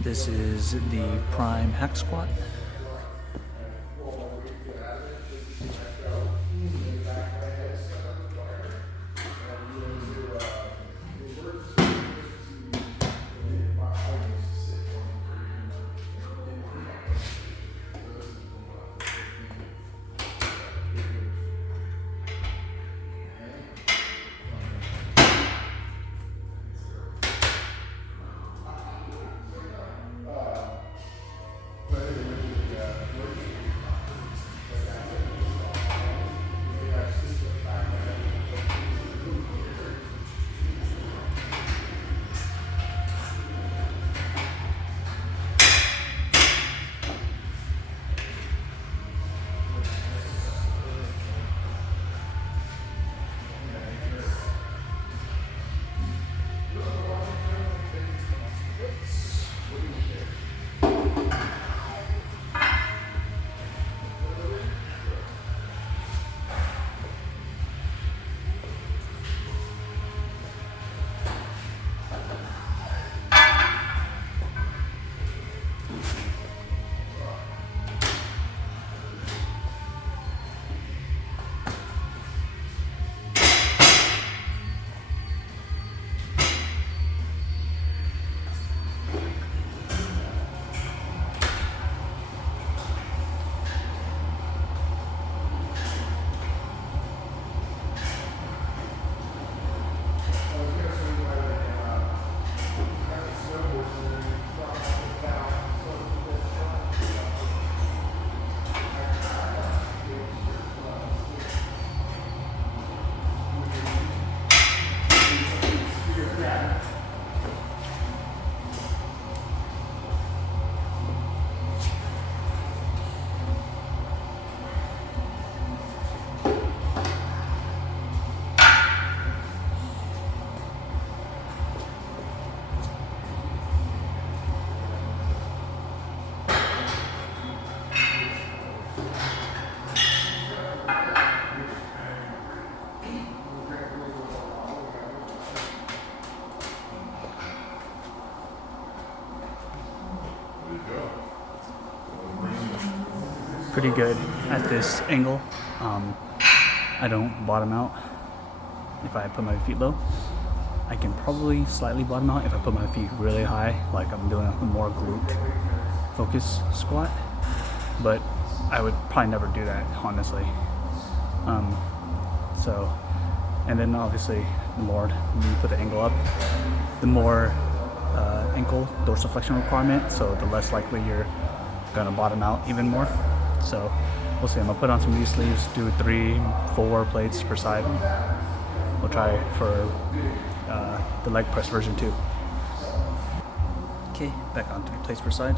This is the Prime Hack Squat. Pretty good at this angle. I don't bottom out if I put my feet low. I can probably slightly bottom out if I put my feet really high, like I'm doing a more glute focus squat, but I would probably never do that, honestly. And then obviously the more you put the angle up, the more ankle dorsiflexion requirement, so the less likely you're gonna bottom out even more. So we'll see. I'm gonna put on some knee sleeves, do 3-4 plates per side. We'll try for the leg press version 2. Okay, back on 3 plates per side.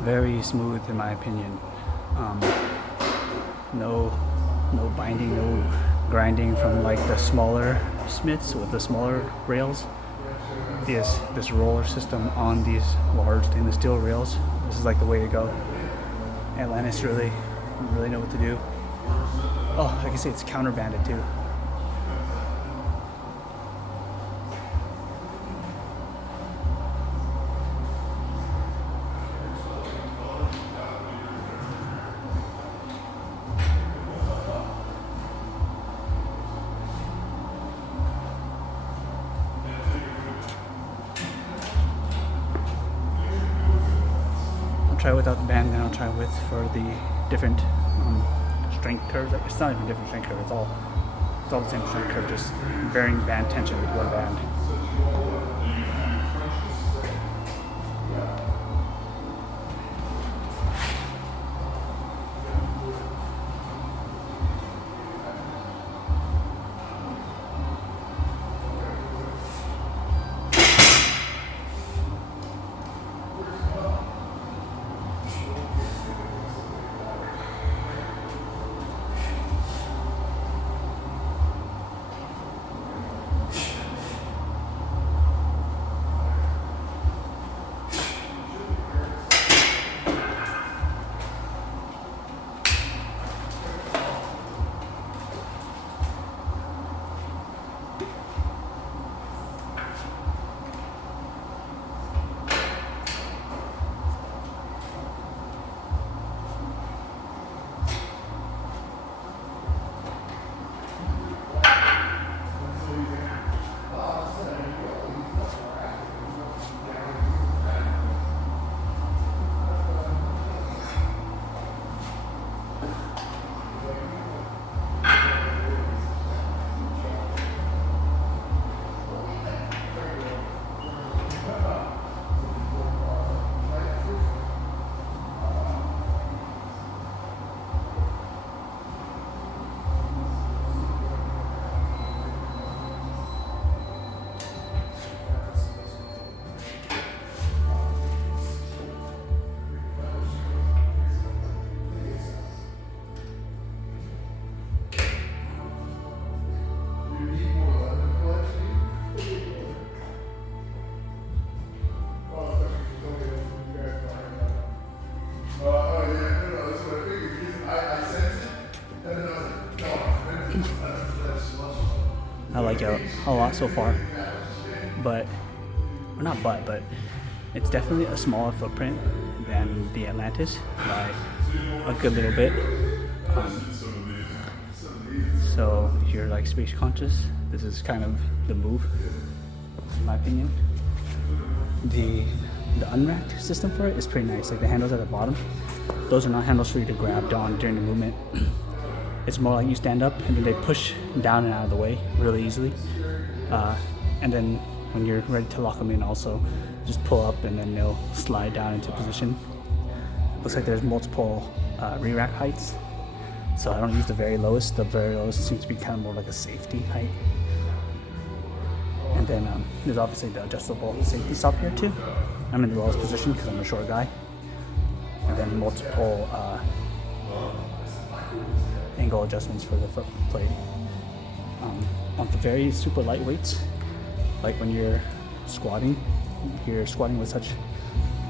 Very smooth in my opinion. No binding, no grinding from like the smaller Smiths with the smaller rails. This roller system on these large stainless steel rails, this is like the way to go. Atlantis really know what to do. Oh, I can say it's counterbanded too. try it without the band, then I'll try it with for the different strength curves. It's not even different strength curve. It's all the same strength curve, just varying band tension with one band. I like it a lot so far, but it's definitely a smaller footprint than the Atlantis by a good little bit. So if you're like space conscious, this is kind of the move, in my opinion. The unracked system for it is pretty nice. Like the handles at the bottom, those are not handles for you to grab on during the movement. It's more like you stand up and then they push down and out of the way really easily. And then when you're ready to lock them in, also just pull up and then they'll slide down into position. Looks like there's multiple re-rack heights. So I don't use the very lowest. The very lowest seems to be kind of more like a safety height. And then there's obviously the adjustable safety stop here too. I'm in the lowest position because I'm a short guy. And then multiple angle adjustments for the foot plate. On the very super lightweights, like when you're squatting with such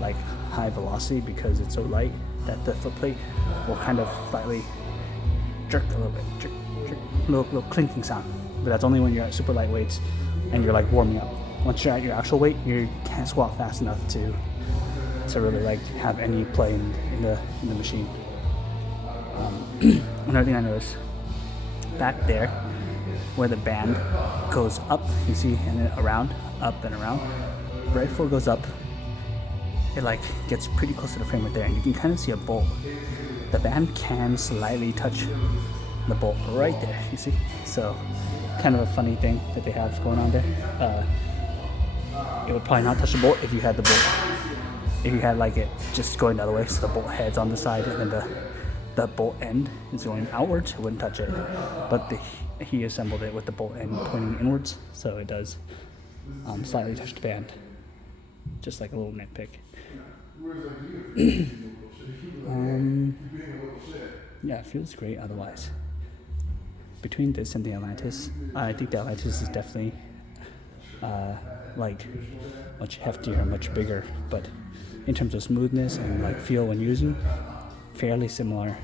like high velocity because it's so light that the foot plate will kind of slightly jerk a little bit, jerk, little clinking sound. But that's only when you're at super lightweights and you're like warming up. Once you're at your actual weight, you can't squat fast enough to really like have any play in the machine. Another thing I noticed back there where the band goes up, you see, and then around, up and around. Right before it goes up, it like gets pretty close to the frame right there, and you can kind of see a bolt. The band can slightly touch the bolt right there, you see? So kind of a funny thing that they have going on there. It would probably not touch the bolt if you had the bolt. If you had like it just going the other way, so the bolt head's on the side and then the bolt end is going outwards, it wouldn't touch it. But he assembled it with the bolt end pointing inwards, so it does slightly touch the band. Just like a little nitpick. Yeah, it feels great otherwise. Between this and the Atlantis, I think the Atlantis is definitely like much heftier, much bigger, but in terms of smoothness and like feel when using, fairly similar.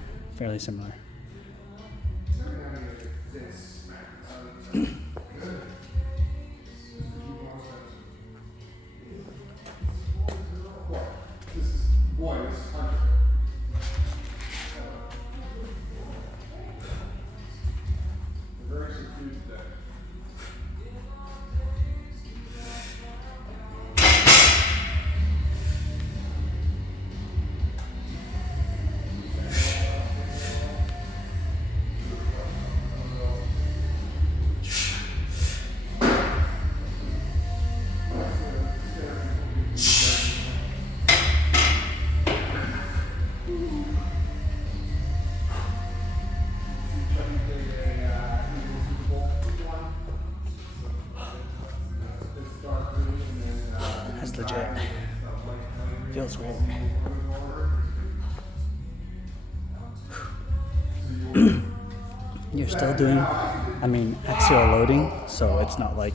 you're still doing, I mean, axial loading, so it's not like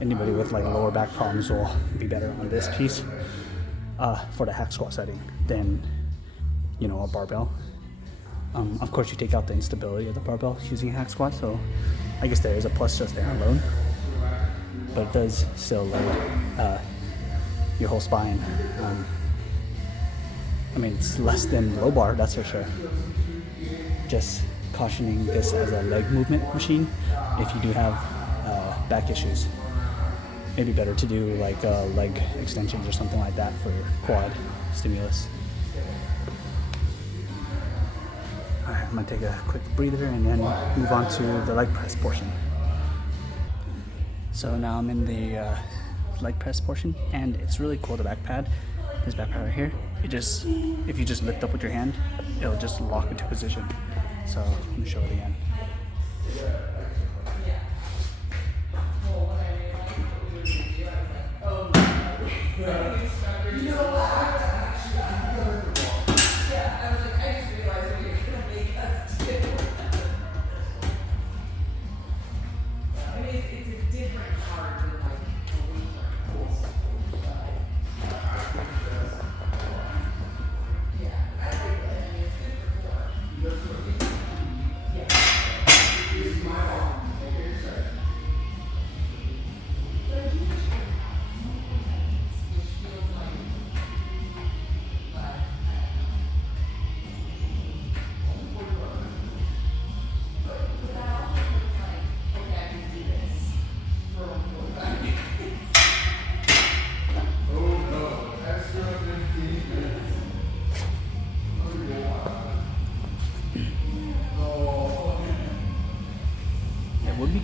anybody with like lower back problems will be better on this piece for the hack squat setting than, you know, a barbell. Of course, you take out the instability of the barbell using a hack squat, so I guess there is a plus just there alone, but it does still load your whole spine. I mean, it's less than low bar, that's for sure. Just cautioning this as a leg movement machine if you do have back issues. Maybe better to do like leg extensions or something like that for quad stimulus. Alright, I'm gonna take a quick breather and then move on to the leg press portion. So now I'm in the leg press portion, and it's really cool, the back pad. This back pad right here, it just, if you just lift up with your hand, it'll just lock into position. So let me show it again.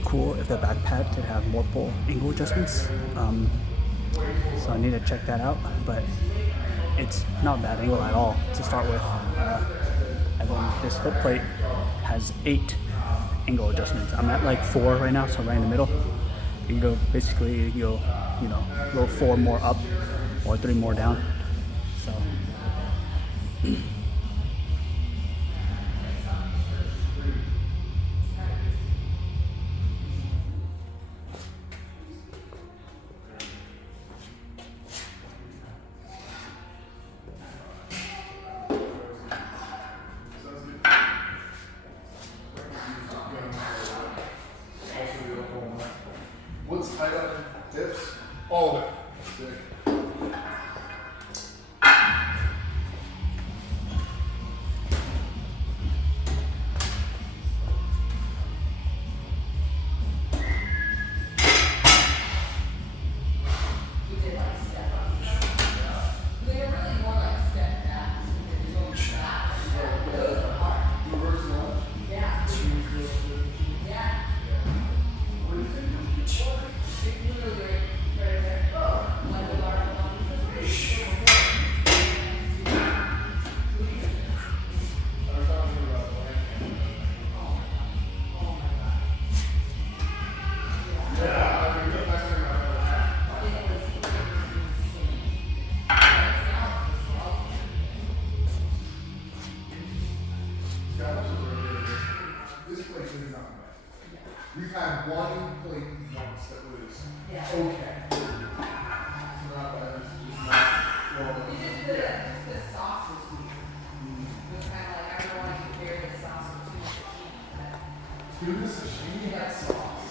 Cool if the back pad could have multiple angle adjustments, so I need to check that out, but it's not a bad angle at all to start with. And then this foot plate has 8 angle adjustments. I'm at like 4 right now, so right in the middle. You can go, basically you go, you know, go 4 more up or 3 more down. So what's tight on your hips? All of it. Sick. This place is not bad. We've had one plate once that was okay. Not bad. It's just not well. You just put the sauce was weird. It was kind of like I don't want to compare the sauce to Tuna sashimi had sauce.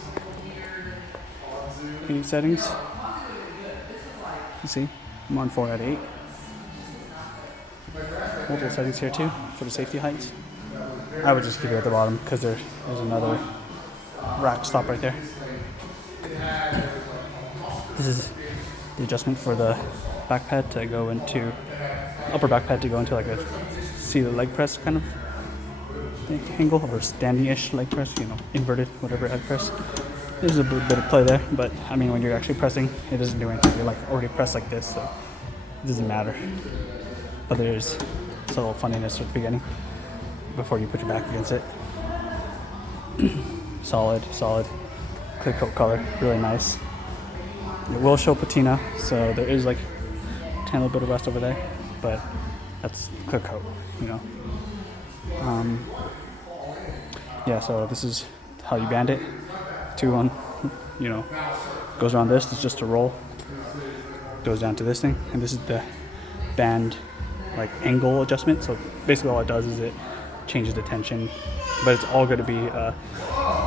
weird. any settings. You see, I'm on 4 out of 8. Multiple settings here too for the safety heights. I would just keep it at the bottom because there's another rack stop right there. This is the adjustment for the back pad to go into, upper back pad to go into like a seated leg press kind of thing, angle, or standing-ish leg press, you know, inverted, whatever leg press. There's a bit of play there, but I mean when you're actually pressing, it doesn't do anything. You're like already pressed like this, so it doesn't matter. But there's a little funniness at the beginning before you put your back against it. solid, clear coat color, really nice. It will show patina, so there is like a tiny little bit of rust over there, but that's clear coat, you know. yeah, so this is how you band it. 2 on, you know, goes around this. It's just a roll. Goes down to this thing, and this is the band like angle adjustment. So basically all it does is it changes the tension, but it's all going to be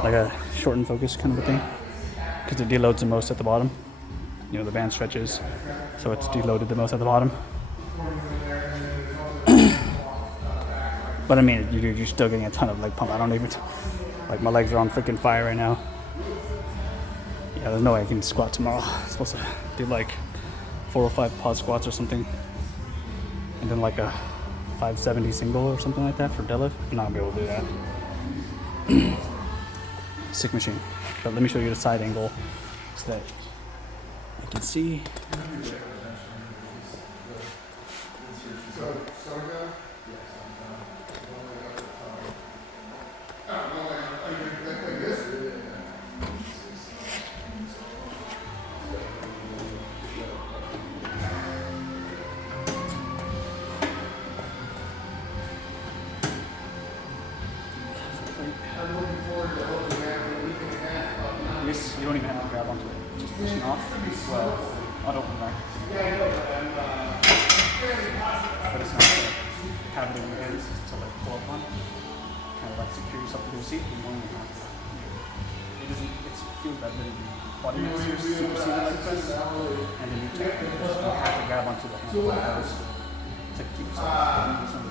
like a shortened focus kind of a thing, because it deloads the most at the bottom. You know, the band stretches, so it's deloaded the most at the bottom. But I mean, you're still getting a ton of leg pump. I don't even, like, my legs are on freaking fire right now. Yeah, there's no way I can squat tomorrow. I'm supposed to do like 4 or 5 pod squats or something, and then like a 570 single or something like that for deadlift. I'm not gonna be able to do that. Sick machine. But let me show you the side angle so that I can see. I'm looking forward to hopefully having a week and a half of not. Yes, you don't even have to grab onto it. Just pushing off. Well, I'd open back. Yeah, I know, but I'm fairly positive. But it's not to have it in your hands to like pull up on. Kind of like secure yourself into a seat. You don't even have to. It doesn't. It feels that little body mass here superseded like this, and then you have to grab onto the hands like those to keep yourself from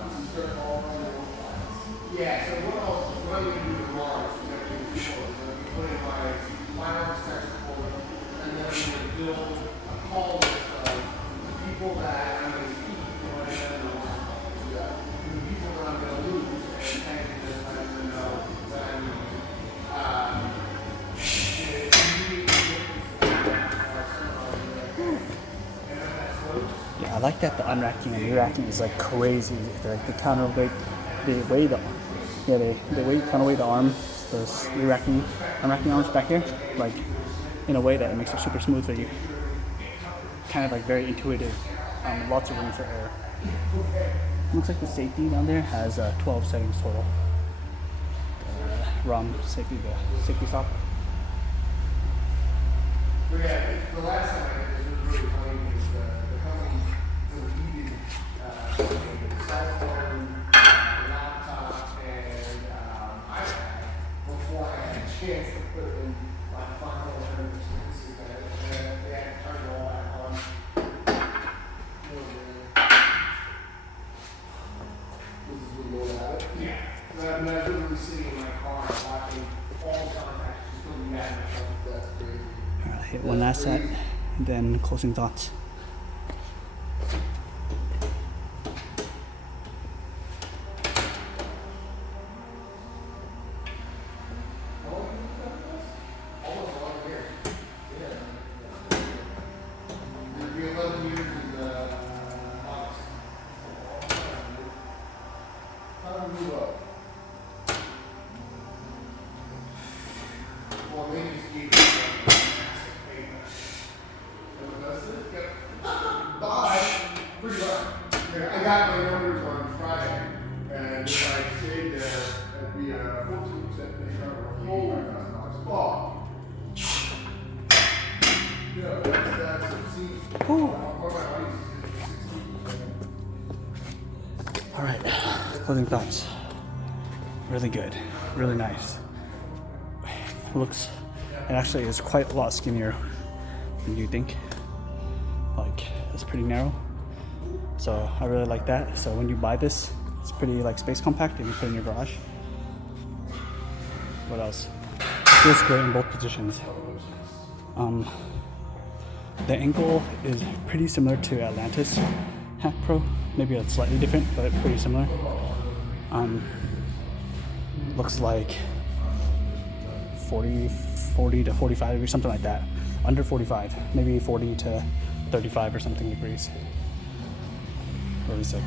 Yeah, so what I'm going to do tomorrow is I'm going to be putting my final section forward, and then I'm going to build a call list of the people that I'm going to keep, and the people that I'm going to lose, and thank you that I'm going to know that I'm Yeah, I like that the unracking and re-racking is like crazy. Like the counterweight, they weigh the counterweight the arm, those re-racking, unracking arms back here, like in a way that it makes it super smooth for you. Kind of like very intuitive. Lots of room for error. Looks like the safety down there has 12 settings total. ROM safety, the safety stop. But yeah, the last time I did this was really funny because the company deleted cell phone, laptop, and iPad before I had a chance to put it in my final emergency. They had to turn it all back on. This is what you'll have it. Yeah. And I was literally sitting in my car watching all contacts just looking at myself. That's crazy. Alright, hit one last set, and then closing thoughts. It'll be 11 years in August. How do we move up? Well, they just gave me a massive payment. And that's it. Yep. Bye. Pretty much. Yeah, I got my numbers on Friday, and if I stayed there, it'd be a 14% pay cut or $85,000. Oh. Yeah, that's obscene. One of my buddies is 16%. Alright, closing thoughts. Really good, really nice. It actually is quite a lot skinnier than you think. Like, it's pretty narrow. So I really like that. So when you buy this, it's pretty like space compact and you put it in your garage. What else? Feels great in both positions. The ankle is pretty similar to Atlantis Hack Pro. Maybe it's slightly different, but pretty similar. Looks like 40 to 45 or something like that. Under 45, maybe 40 to 35 or something degrees. Really sick.